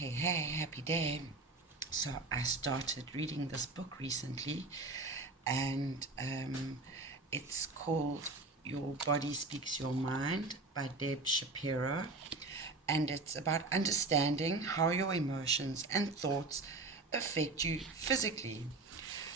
Hey, happy day. So I started reading this book recently, and it's called Your Body Speaks Your Mind by Deb Shapiro. And it's about understanding how your emotions and thoughts affect you physically.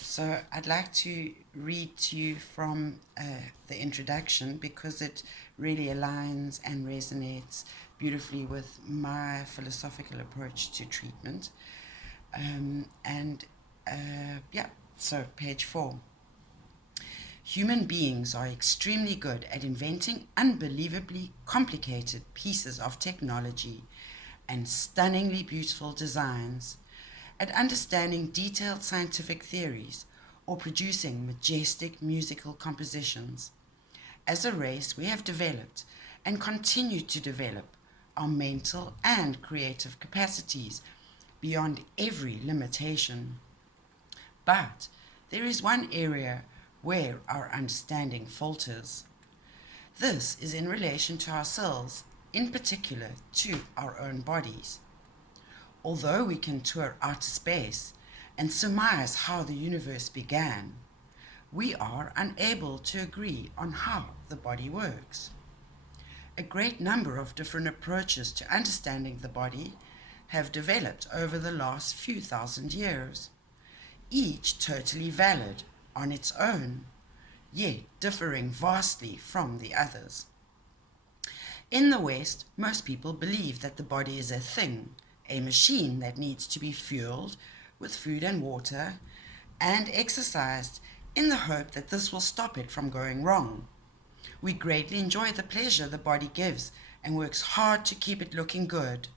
So I'd like to read to you from the introduction because it really aligns and resonates beautifully with my philosophical approach to treatment. And yeah, so page 4. Human beings are extremely good at inventing unbelievably complicated pieces of technology and stunningly beautiful designs, at understanding detailed scientific theories, or producing majestic musical compositions. As a race, we have developed and continue to develop our mental and creative capacities beyond every limitation. But there is one area where our understanding falters. This is in relation to ourselves, in particular to our own bodies. Although we can tour outer space and surmise how the universe began, we are unable to agree on how the body works. A great number of different approaches to understanding the body have developed over the last few thousand years, each totally valid on its own, yet differing vastly from the others. In the West, most people believe that the body is a thing, a machine that needs to be fueled with food and water and exercised in the hope that this will stop it from going wrong. We greatly enjoy the pleasure the body gives and works hard to keep it looking good.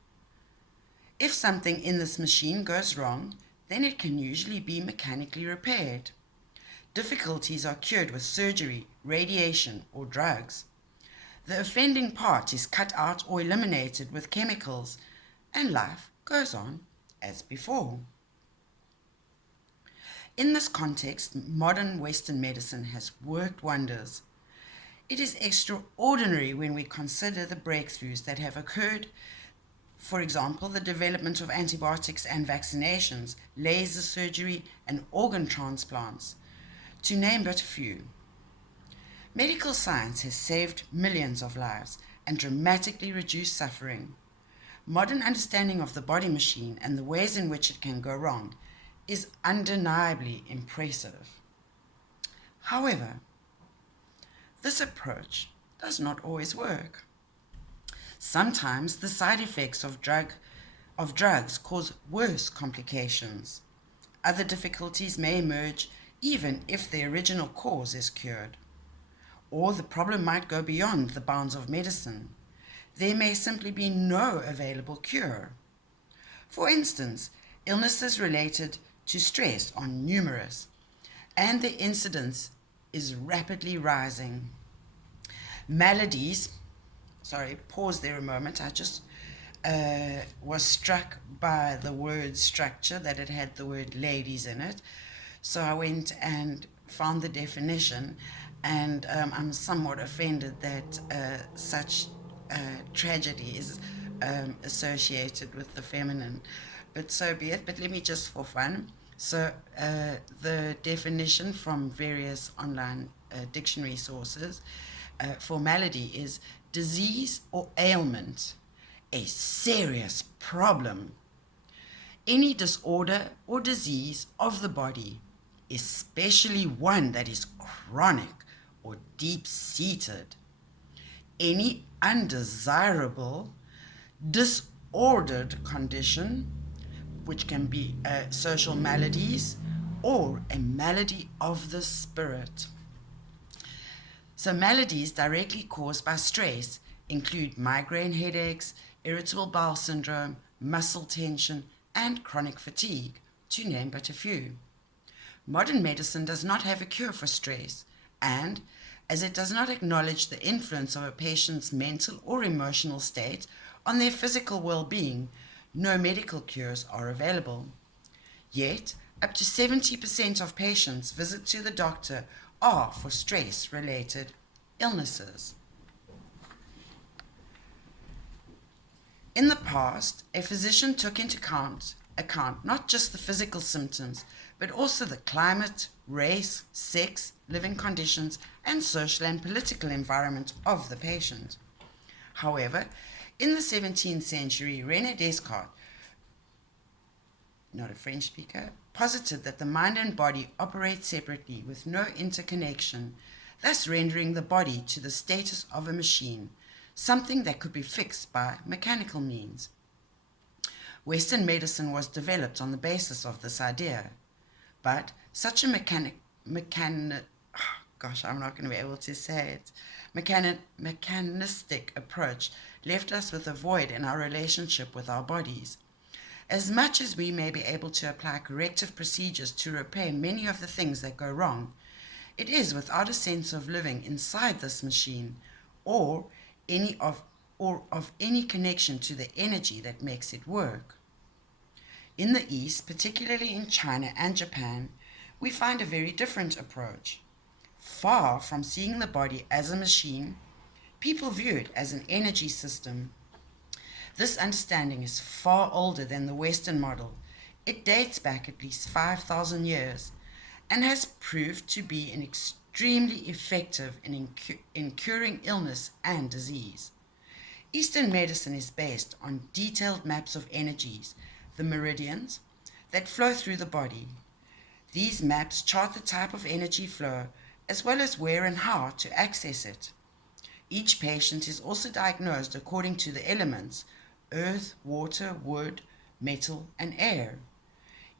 If something in this machine goes wrong, then it can usually be mechanically repaired. Difficulties are cured with surgery, radiation, or drugs. The offending part is cut out or eliminated with chemicals, and life goes on as before. In this context, modern Western medicine has worked wonders. It is extraordinary when we consider the breakthroughs that have occurred. For example, the development of antibiotics and vaccinations, laser surgery, and organ transplants, to name but a few. Medical science has saved millions of lives and dramatically reduced suffering. Modern understanding of the body machine and the ways in which it can go wrong is undeniably impressive. However, this approach does not always work. Sometimes the side effects of drugs cause worse complications. Other difficulties may emerge even if the original cause is cured. Or the problem might go beyond the bounds of medicine. There may simply be no available cure. For instance, illnesses related to stress are numerous, and the incidence is rapidly rising. Maladies, pause there a moment. I just was struck by the word structure, that it had the word ladies in it. So I went and found the definition, and I'm somewhat offended that such tragedy is associated with the feminine. But so be it. But let me just for fun. So the definition from various online dictionary sources for malady is disease or ailment, a serious problem. Any disorder or disease of the body, especially one that is chronic or deep-seated. Any undesirable, disordered condition, which can be social maladies or a malady of the spirit. So maladies directly caused by stress include migraine headaches, irritable bowel syndrome, muscle tension, and chronic fatigue, to name but a few. Modern medicine does not have a cure for stress, and as it does not acknowledge the influence of a patient's mental or emotional state on their physical well-being, no medical cures are available. Yet, up to 70% of patients visit to the doctor are for stress-related illnesses. In the past, a physician took into account not just the physical symptoms, but also the climate, race, sex, living conditions, and social and political environment of the patient. However, in the 17th century, René Descartes, not a French speaker, posited that the mind and body operate separately with no interconnection, thus rendering the body to the status of a machine, something that could be fixed by mechanical means. Western medicine was developed on the basis of this idea, but such a I'm not going to be able to say it, mechanistic approach left us with a void in our relationship with our bodies. As much as we may be able to apply corrective procedures to repair many of the things that go wrong, it is without a sense of living inside this machine or of any connection to the energy that makes it work. In the East, particularly in China and Japan, we find a very different approach. Far from seeing the body as a machine, people view it as an energy system. This understanding is far older than the Western model. It dates back at least 5,000 years and has proved to be extremely effective in curing illness and disease. Eastern medicine is based on detailed maps of energies, the meridians, that flow through the body. These maps chart the type of energy flow as well as where and how to access it. Each patient is also diagnosed according to the elements: earth, water, wood, metal, and air.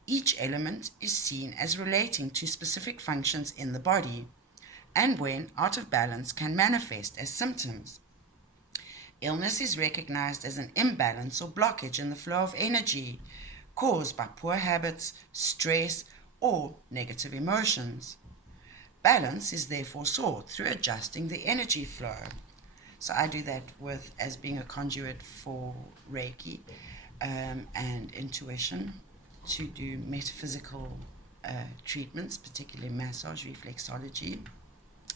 Each element is seen as relating to specific functions in the body, and when out of balance can manifest as symptoms. Illness is recognized as an imbalance or blockage in the flow of energy caused by poor habits, stress, or negative emotions. Balance is therefore sought through adjusting the energy flow. So I do that as being a conduit for Reiki and intuition, to do metaphysical treatments, particularly massage, reflexology,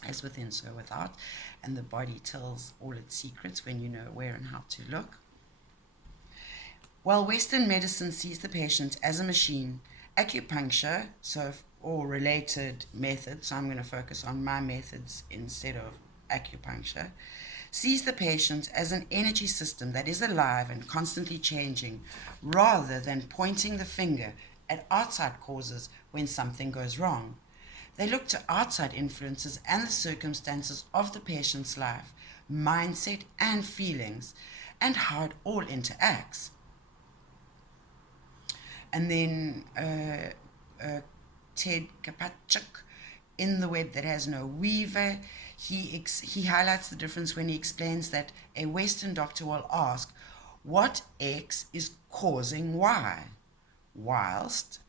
as within, so without, and the body tells all its secrets when you know where and how to look. While Western medicine sees the patient as a machine, acupuncture, or related methods, so I'm going to focus on my methods instead of acupuncture, sees the patient as an energy system that is alive and constantly changing, rather than pointing the finger at outside causes when something goes wrong. They look to outside influences and the circumstances of the patient's life, mindset, and feelings, and how it all interacts. And then Ted Kapachuk, in The Web That Has No Weaver, he highlights the difference when he explains that a Western doctor will ask, what X is causing Y? Whilst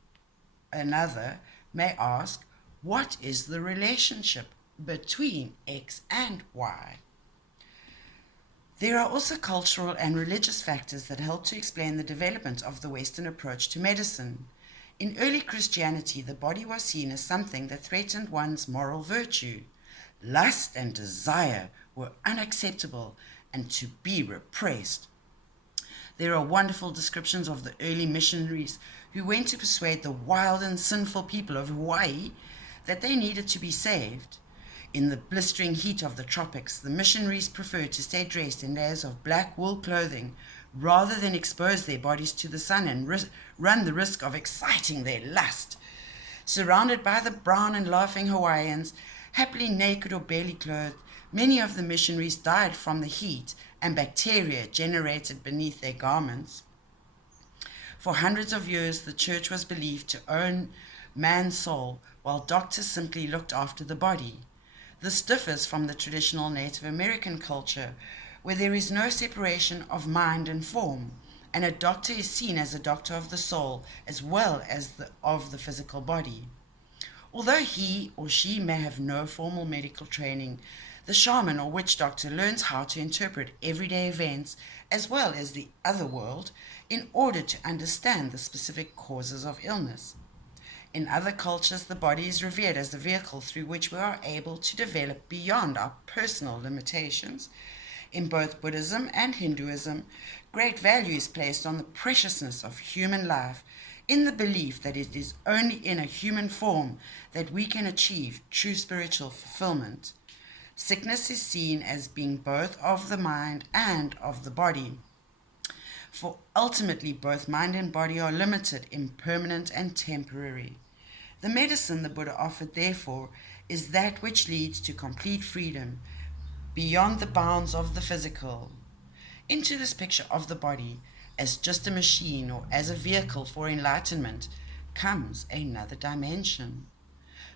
another may ask, what is the relationship between X and Y? There are also cultural and religious factors that help to explain the development of the Western approach to medicine. In early Christianity, the body was seen as something that threatened one's moral virtue. Lust and desire were unacceptable and to be repressed. There are wonderful descriptions of the early missionaries who went to persuade the wild and sinful people of Hawaii that they needed to be saved. In the blistering heat of the tropics, the missionaries preferred to stay dressed in layers of black wool clothing rather than expose their bodies to the sun and run the risk of exciting their lust. Surrounded by the brown and laughing Hawaiians, happily naked or barely clothed, many of the missionaries died from the heat and bacteria generated beneath their garments. For hundreds of years, the church was believed to own man's soul, while doctors simply looked after the body. This differs from the traditional Native American culture, where there is no separation of mind and form, and a doctor is seen as a doctor of the soul as well as of the physical body. Although he or she may have no formal medical training, the shaman or witch doctor learns how to interpret everyday events as well as the other world in order to understand the specific causes of illness. In other cultures, the body is revered as the vehicle through which we are able to develop beyond our personal limitations In both Buddhism and Hinduism, great value is placed on the preciousness of human life, in the belief that it is only in a human form that we can achieve true spiritual fulfillment. Sickness is seen as being both of the mind and of the body. For ultimately, both mind and body are limited, impermanent, and temporary. The medicine the Buddha offered, therefore, is that which leads to complete freedom beyond the bounds of the physical. Into this picture of the body as just a machine or as a vehicle for enlightenment comes another dimension.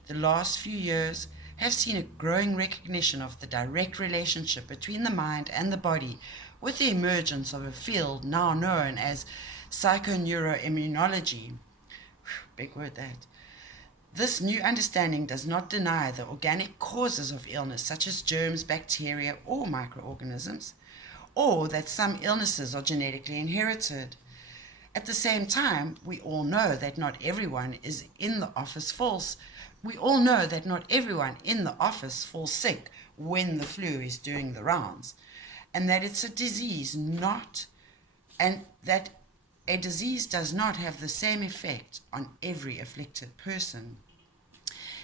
The last few years have seen a growing recognition of the direct relationship between the mind and the body, with the emergence of a field now known as psychoneuroimmunology. Big word that. This new understanding does not deny the organic causes of illness, such as germs, bacteria, or microorganisms, or that some illnesses are genetically inherited. At the same time, we all know that not everyone is in the office falls. We all know that not everyone in the office falls sick when the flu is doing the rounds, and that it's a disease and that a disease does not have the same effect on every afflicted person.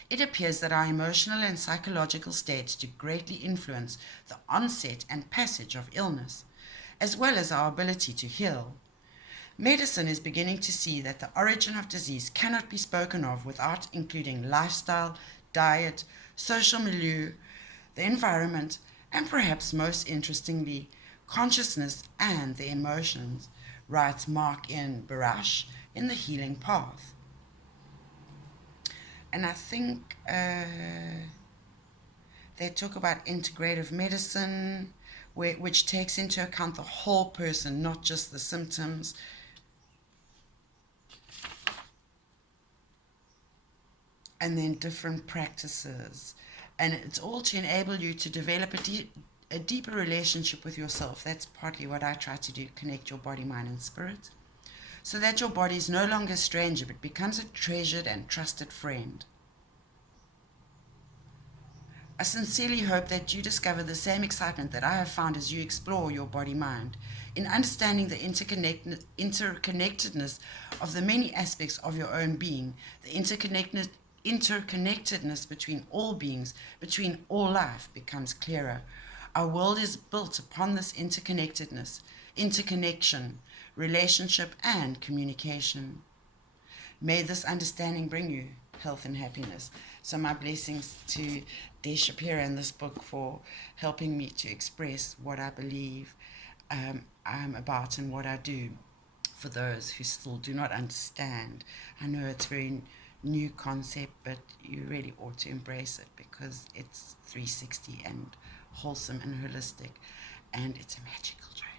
It appears that our emotional and psychological states do greatly influence the onset and passage of illness, as well as our ability to heal. Medicine is beginning to see that the origin of disease cannot be spoken of without including lifestyle, diet, social milieu, the environment, and perhaps most interestingly, consciousness and the emotions, writes Mark N. Barash in The Healing Path. And I think they talk about integrative medicine, which takes into account the whole person, not just the symptoms. And then different practices. And it's all to enable you to develop a deeper relationship with yourself. That's partly what I try to do, connect your body, mind, and spirit, so that your body is no longer a stranger, but becomes a treasured and trusted friend. I sincerely hope that you discover the same excitement that I have found as you explore your body-mind, in understanding the interconnectedness of the many aspects of your own being, the interconnectedness between all beings, between all life, becomes clearer. Our world is built upon this interconnectedness, interconnection, relationship, and communication. May this understanding bring you health and happiness. So my blessings to Deb Shapiro in this book for helping me to express what I believe I'm about and what I do for those who still do not understand. I know it's a very new concept, but you really ought to embrace it because it's 360 and wholesome and holistic, and it's a magical journey.